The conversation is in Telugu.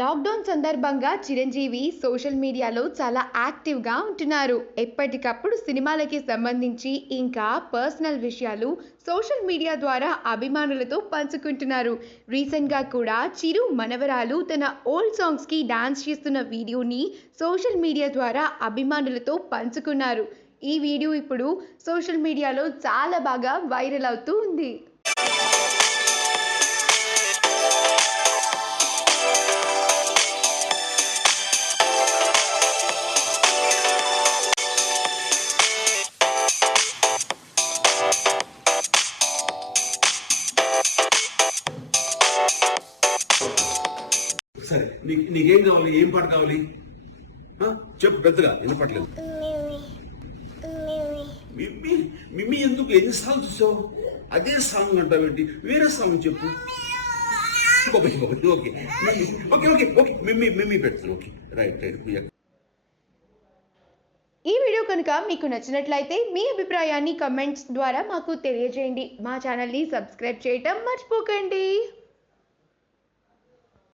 లాక్డౌన్ సందర్భంగా చిరంజీవి సోషల్ మీడియాలో చాలా యాక్టివ్గా ఉంటున్నారు. ఎప్పటికప్పుడు సినిమాలకి సంబంధించి ఇంకా పర్సనల్ విషయాలు సోషల్ మీడియా ద్వారా అభిమానులతో పంచుకుంటున్నారు. రీసెంట్గా కూడా చిరు మనవరాలు తన ఓల్డ్ సాంగ్స్కి డాన్స్ చేస్తున్న వీడియోని సోషల్ మీడియా ద్వారా అభిమానులతో పంచుకున్నారు. ఈ వీడియో ఇప్పుడు సోషల్ మీడియాలో చాలా బాగా వైరల్ అవుతూ ఉంది. సరే నీకేం కావాలి? ఏం పాట కావాలి చెప్పు, పెద్దగా వినపట్లేదు. మిమ్మీ మిమ్మీ ఎందుకు ఎన్నిసార్లు చూసావు? అదే సాంగ్ అంటావేంటి? వేరే సాంగ్ చెప్పు. Okay okay okay okay okay okay మిమ్మీ మిమ్మీ పెడతాను. Okay right right. ఈ వీడియో కనుక మీకు నచ్చినట్లయితే మీ అభిప్రాయాన్ని కమెంట్స్ ద్వారా మాకు తెలియజేయండి. మా ఛానల్ని సబ్స్క్రైబ్ చేయటం మర్చిపోకండి.